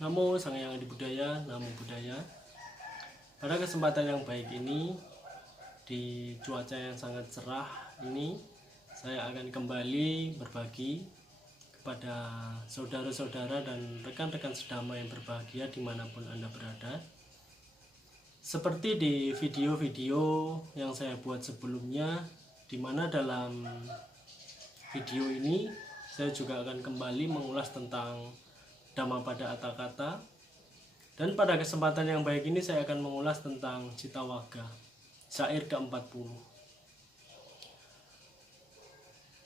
Namo Sang Hyang Adi Budaya, Namo Buddhaya. Pada kesempatan yang baik ini, di cuaca yang sangat cerah ini, saya akan kembali berbagi kepada saudara-saudara dan rekan-rekan sedama yang berbahagia dimanapun Anda berada. Seperti di video-video yang saya buat sebelumnya, di mana dalam video ini saya juga akan kembali mengulas tentang Dhammapada Atthakatha. Dan pada kesempatan yang baik ini saya akan mengulas tentang Cittawagga, syair ke-40.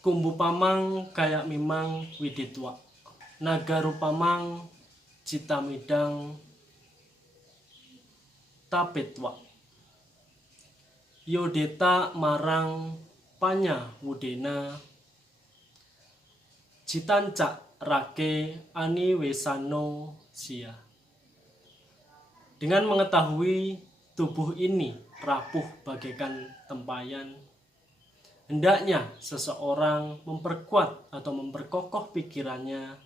Kumbu pamang kayak mimang widitwa, naga rupamang cita midang tapitwa, yodeta marang panya wudena, citancak rake ani wesano sia. Dengan mengetahui tubuh ini rapuh bagaikan tempayan, hendaknya seseorang memperkuat atau memperkokoh pikirannya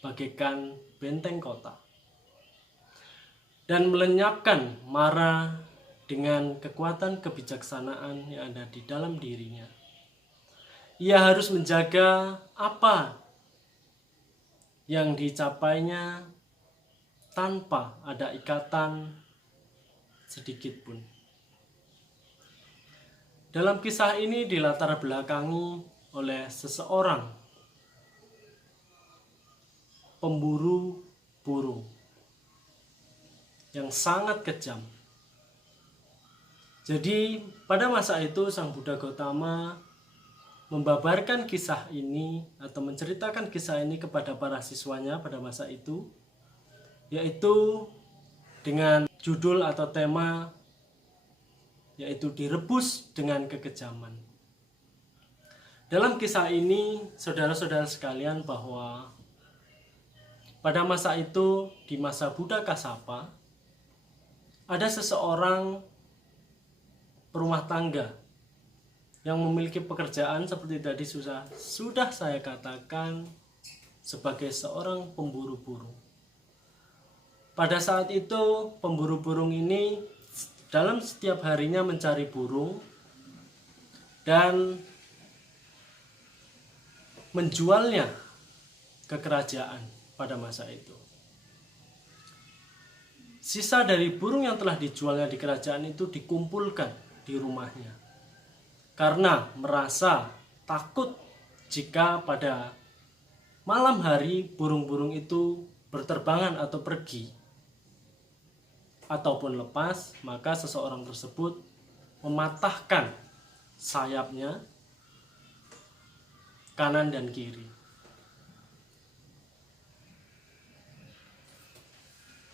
bagaikan benteng kota dan melenyapkan mara dengan kekuatan kebijaksanaan yang ada di dalam dirinya. Ia harus menjaga apa yang dicapainya tanpa ada ikatan sedikit pun. Dalam kisah ini dilatar belakangi oleh seseorang pemburu burung yang sangat kejam. Jadi pada masa itu Sang Buddha Gautama membabarkan kisah ini atau menceritakan kisah ini kepada para siswanya pada masa itu, yaitu dengan judul atau tema yaitu direbus dengan kekejaman. Dalam kisah ini saudara-saudara sekalian, bahwa pada masa itu, di masa Buddha Kassapa, ada seseorang perumah tangga yang memiliki pekerjaan seperti tadi sudah saya katakan sebagai seorang pemburu burung. Pada saat itu pemburu burung ini dalam setiap harinya mencari burung dan menjualnya ke kerajaan pada masa itu. Sisa dari burung yang telah dijualnya di kerajaan itu dikumpulkan di rumahnya, karena merasa takut jika pada malam hari burung-burung itu berterbangan atau pergi ataupun lepas, maka seseorang tersebut mematahkan sayapnya kanan dan kiri.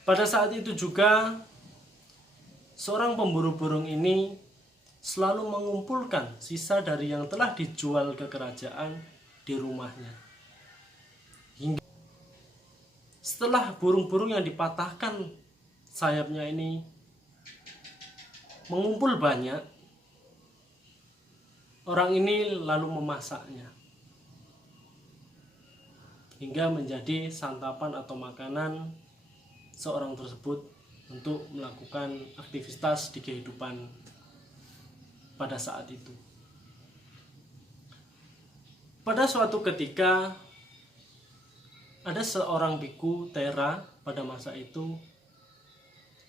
Pada saat itu juga seorang pemburu burung ini selalu mengumpulkan sisa dari yang telah dijual ke kerajaan di rumahnya. Hingga setelah burung-burung yang dipatahkan sayapnya ini mengumpul banyak, orang ini lalu memasaknya hingga menjadi santapan atau makanan seorang tersebut untuk melakukan aktivitas di kehidupan pada saat itu. Pada suatu ketika ada seorang biku Tera pada masa itu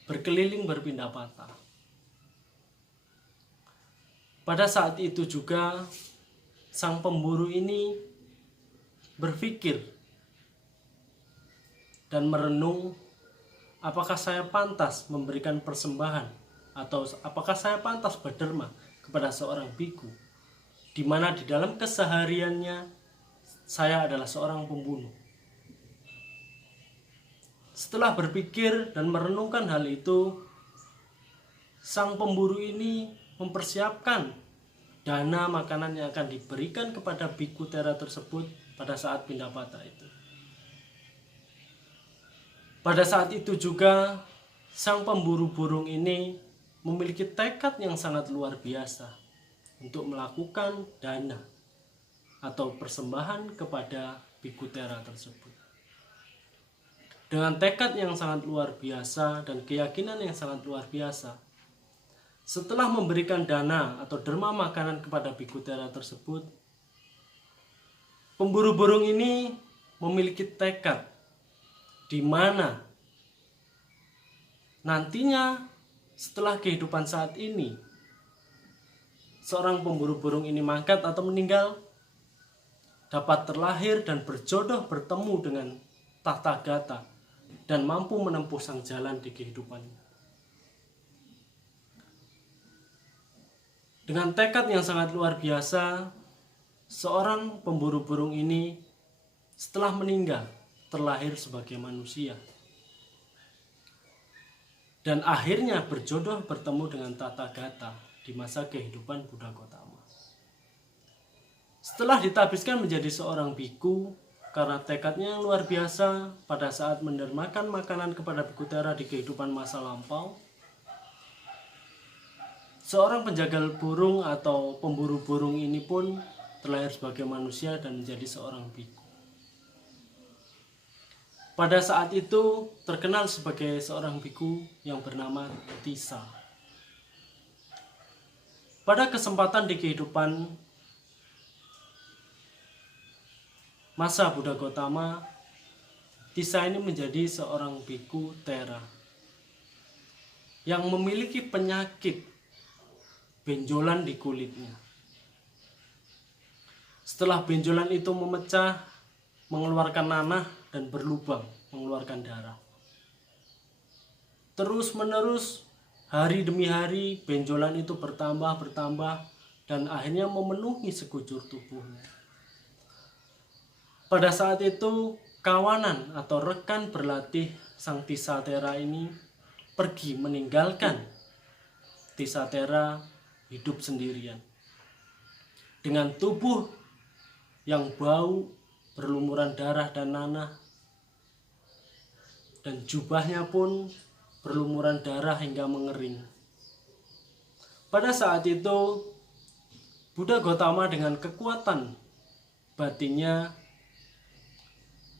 berkeliling berpindah patah. Pada saat itu juga sang pemburu ini berpikir dan merenung, apakah saya pantas memberikan persembahan atau apakah saya pantas berderma kepada seorang biku, di mana di dalam kesehariannya saya adalah seorang pembunuh. Setelah berpikir dan merenungkan hal itu, sang pemburu ini mempersiapkan dana makanan yang akan diberikan kepada biku Tera tersebut pada saat pindah patah itu. Pada saat itu juga sang pemburu burung ini memiliki tekad yang sangat luar biasa untuk melakukan dana atau persembahan kepada biku Tera tersebut. dengan tekad yang sangat luar biasa dan keyakinan yang sangat luar biasa. Setelah memberikan dana atau derma makanan kepada Biku Tera tersebut, pemburu burung ini memiliki tekad di mana nantinya setelah kehidupan saat ini, seorang pemburu burung ini mangkat atau meninggal, dapat terlahir dan berjodoh bertemu dengan Tathagata dan mampu menempuh sang jalan di kehidupannya. Dengan tekad yang sangat luar biasa, seorang pemburu burung ini setelah meninggal terlahir sebagai manusia. Dan akhirnya berjodoh bertemu dengan Tathagata di masa kehidupan Buddha Gotama. Setelah ditabiskan menjadi seorang biku, karena tekadnya yang luar biasa pada saat mendermakan makanan kepada Biku Tera di kehidupan masa lampau, seorang penjaga burung atau pemburu burung ini pun terlahir sebagai manusia dan menjadi seorang biku. Pada saat itu terkenal sebagai seorang biku yang bernama Tissa. Pada kesempatan di kehidupan masa Buddha Gotama, Tissa ini menjadi seorang biku Tera yang memiliki penyakit benjolan di kulitnya. Setelah benjolan itu memecah, mengeluarkan nanah dan berlubang, mengeluarkan darah. Terus menerus, hari demi hari, benjolan itu bertambah dan akhirnya memenuhi sekujur tubuhnya. Pada saat itu, kawanan atau rekan berlatih sang Tissa Tera ini pergi meninggalkan Tissa Tera hidup sendirian dengan tubuh yang bau, berlumuran darah dan nanah, dan jubahnya pun berlumuran darah hingga mengering. Pada saat itu Buddha Gotama dengan kekuatan batinnya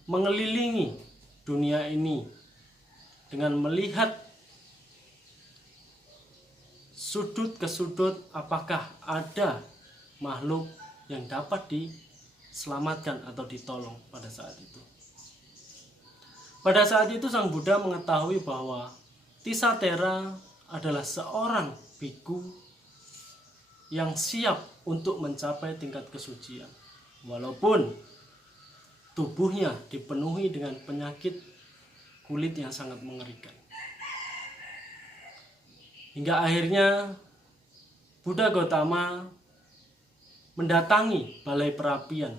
mengelilingi dunia ini dengan melihat sudut ke sudut apakah ada makhluk yang dapat diselamatkan atau ditolong pada saat itu. Pada saat itu sang Buddha mengetahui bahwa Tissa Tera adalah seorang biku yang siap untuk mencapai tingkat kesucian. Walaupun tubuhnya dipenuhi dengan penyakit kulit yang sangat mengerikan. Hingga akhirnya Buddha Gotama mendatangi balai perapian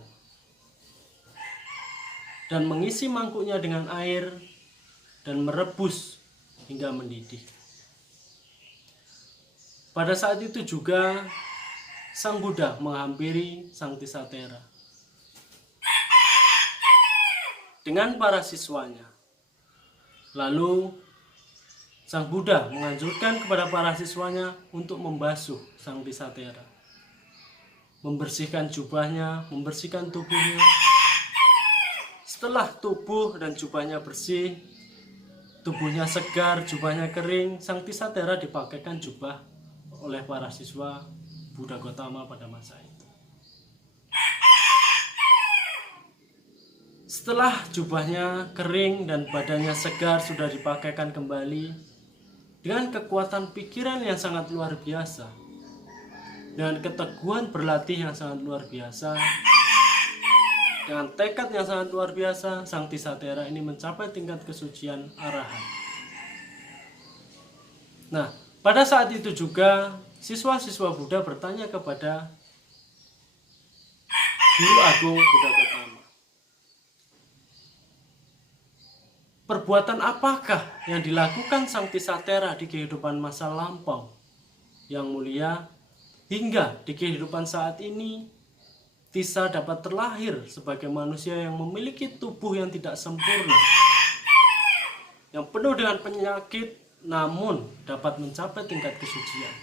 dan mengisi mangkuknya dengan air dan merebus hingga mendidih. Pada saat itu juga sang Buddha menghampiri sang Tissa Tera dengan para siswanya. Lalu sang Buddha menganjurkan kepada para siswanya untuk membasuh sang Tissa Tera, membersihkan jubahnya, membersihkan tubuhnya. Setelah tubuh dan jubahnya bersih, tubuhnya segar, jubahnya kering, sang Tissa Tera dipakaikan jubah oleh para siswa Buddha Gotama pada masa itu. Setelah jubahnya kering dan badannya segar sudah dipakaikan kembali, dengan kekuatan pikiran yang sangat luar biasa, dengan keteguhan berlatih yang sangat luar biasa, dengan tekad yang sangat luar biasa, sang Tissa Tera ini mencapai tingkat kesucian arahan. Nah, pada saat itu juga siswa-siswa Buddha bertanya kepada Guru Agung Buddha Gotama, perbuatan apakah yang dilakukan sang Tissa Tera di kehidupan masa lampau yang mulia hingga di kehidupan saat ini Tissa dapat terlahir sebagai manusia yang memiliki tubuh yang tidak sempurna, yang penuh dengan penyakit, namun dapat mencapai tingkat kesucian.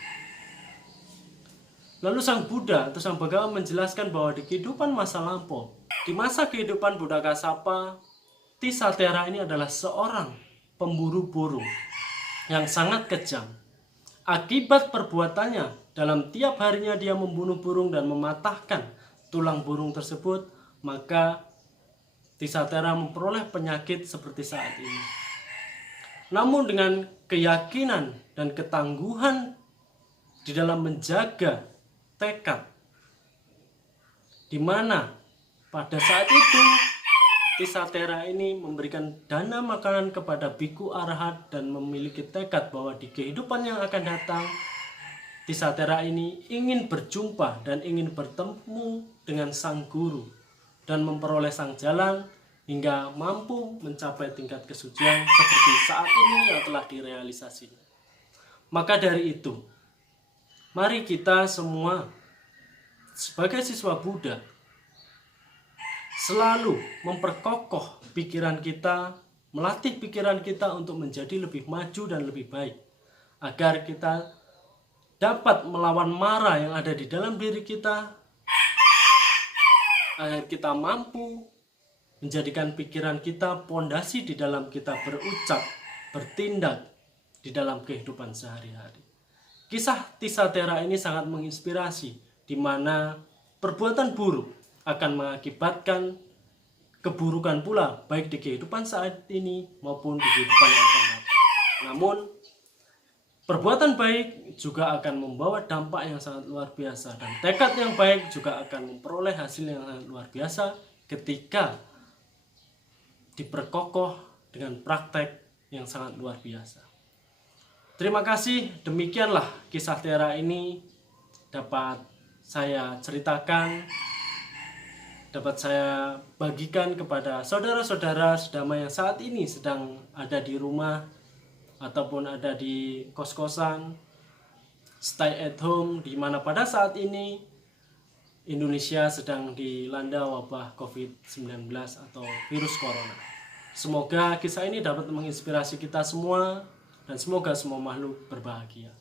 Lalu sang Buddha atau sang Bhagawan menjelaskan bahwa di kehidupan masa lampau, di masa kehidupan Buddha Kassapa, Tisatera ini adalah seorang pemburu burung yang sangat kejam. Akibat perbuatannya, dalam tiap harinya dia membunuh burung dan mematahkan tulang burung tersebut, maka Tisatera memperoleh penyakit seperti saat ini. Namun dengan keyakinan dan ketangguhan di dalam menjaga tekad, di mana pada saat itu Tisatera ini memberikan dana makanan kepada Biku Arahat dan memiliki tekad bahwa di kehidupan yang akan datang Tisatera ini ingin berjumpa dan ingin bertemu dengan sang guru dan memperoleh sang jalan hingga mampu mencapai tingkat kesucian seperti saat ini yang telah direalisasikan. Maka dari itu, mari kita semua sebagai siswa Buddha selalu memperkokoh pikiran kita, melatih pikiran kita untuk menjadi lebih maju dan lebih baik, agar kita dapat melawan mara yang ada di dalam diri kita, agar kita mampu menjadikan pikiran kita pondasi di dalam kita berucap, bertindak di dalam kehidupan sehari-hari. Kisah Tisatera ini sangat menginspirasi, di mana perbuatan buruk akan mengakibatkan keburukan pula, baik di kehidupan saat ini maupun di kehidupan yang akan datang. Namun perbuatan baik juga akan membawa dampak yang sangat luar biasa, dan tekad yang baik juga akan memperoleh hasil yang sangat luar biasa ketika diperkokoh dengan praktek yang sangat luar biasa. Terima kasih, demikianlah kisah Tera ini dapat saya ceritakan, dapat saya bagikan kepada saudara-saudara sedama yang saat ini sedang ada di rumah ataupun ada di kos-kosan, stay at home, di mana pada saat ini Indonesia sedang dilanda wabah COVID-19 atau virus corona. Semoga kisah ini dapat menginspirasi kita semua dan semoga semua makhluk berbahagia.